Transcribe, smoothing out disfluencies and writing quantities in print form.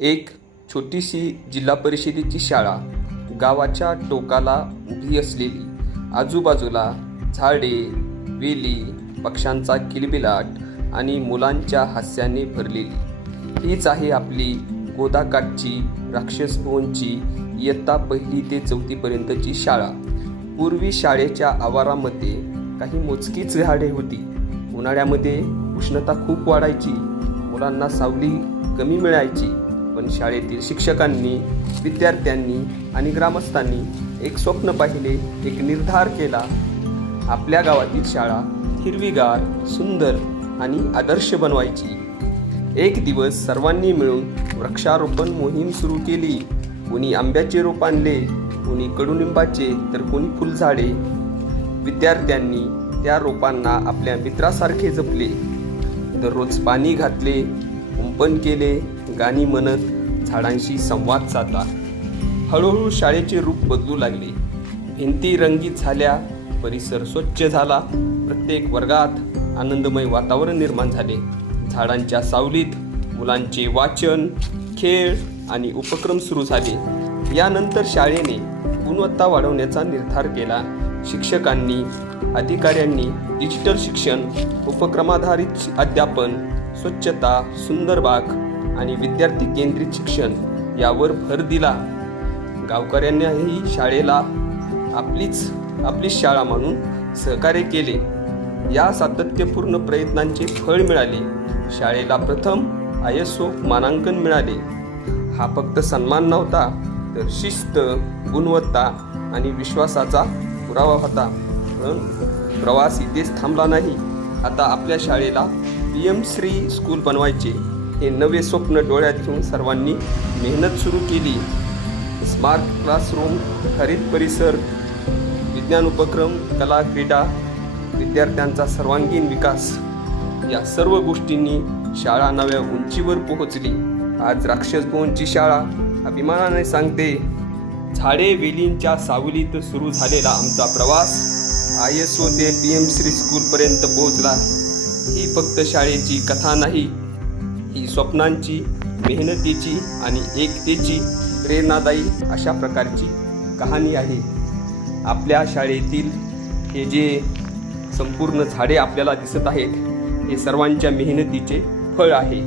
एक छोटीशी जिल्हा परिषदेची शाळा गावाच्या टोकाला उभी असलेली, आजूबाजूला झाडे, वेली, पक्ष्यांचा किलबिलाट आणि मुलांच्या हास्याने भरलेली हीच आहे आपली गोदाकाठची राक्षसभुवनची इयत्ता 1ली ते 4थी पर्यंतची शाळा. पूर्वी शाळेच्या आवारामध्ये काही मोजकीच झाडे होती. उन्हाळ्यामध्ये उष्णता खूप वाढायची, मुलांना सावली कमी मिळायची. पण शाळेतील शिक्षकांनी, विद्यार्थ्यांनी आणि ग्रामस्थांनी एक स्वप्न पाहिले, एक निर्धार केला. आपल्या गावातील शाळा हिरवीगार, सुंदर आणि आदर्श बनवायची. एक दिवस सर्वांनी मिळून वृक्षारोपण मोहीम सुरू केली. कोणी आंब्याचे रोप आणले, कोणी कडुनिंबाचे, तर कोणी फुलझाडे. विद्यार्थ्यांनी त्या रोपांना आपल्या मित्रासारखे जपले. दररोज पाणी घातले, कुंपण केले, गाणी म्हणत झाडांशी संवाद साधला. हळूहळू शाळेचे रूप बदलू लागले. भिंती रंगीत झाल्या, परिसर स्वच्छ झाला. प्रत्येक वर्गात आनंदमय वातावरण निर्माण झाले. झाडांच्या सावलीत मुलांचे वाचन, खेळ आणि उपक्रम सुरू झाले. यानंतर शाळेने गुणवत्ता वाढवण्याचा निर्धार केला. शिक्षकांनी, अधिकाऱ्यांनी डिजिटल शिक्षण, उपक्रमाधारित अध्यापन, स्वच्छता, सुंदर बाग आणि विद्यार्थी केंद्रित शिक्षण यावर भर दिला. गावकऱ्यांनीही शाळेला आपलीच शाळा मानून सहकार्य केले. या सातत्यपूर्ण प्रयत्नांचे फळ मिळाले. शाळेला प्रथम ISO मानांकन मिळाले. हा फक्त सन्मान नव्हता, तर शिस्त, गुणवत्ता आणि विश्वासाचा पुरावा होता. पण प्रवास इथेच थांबला नाही. आता आपल्या शाळेला PM श्री स्कूल बनवायचे हे नवे स्वप्न डोळ्यात घेऊन सर्वांनी मेहनत सुरू केली. स्मार्ट क्लासरूम, हरित परिसर, विज्ञान उपक्रम, कला, क्रीडा, विद्यार्थ्यांचा सर्वांगीण विकास या सर्व गोष्टींनी शाळा नव्या उंचीवर पोहोचली. आज राक्षसभुवनची शाळा अभिमानाने सांगते, झाडे वेलींच्या सावलीत सुरू झालेला आमचा प्रवास ISO ते PM श्री स्कूलपर्यंत पोहोचला. ही फक्त शाळेची कथा नाही, ही स्वप्नांची, मेहनतीची आणि एकतेची प्रेरणादायी अशा प्रकारची कहाणी आहे. आपल्या शाळेतील हे जे संपूर्ण झाडे आपल्याला दिसत आहेत, हे सर्वांच्या मेहनतीचे फळ आहे.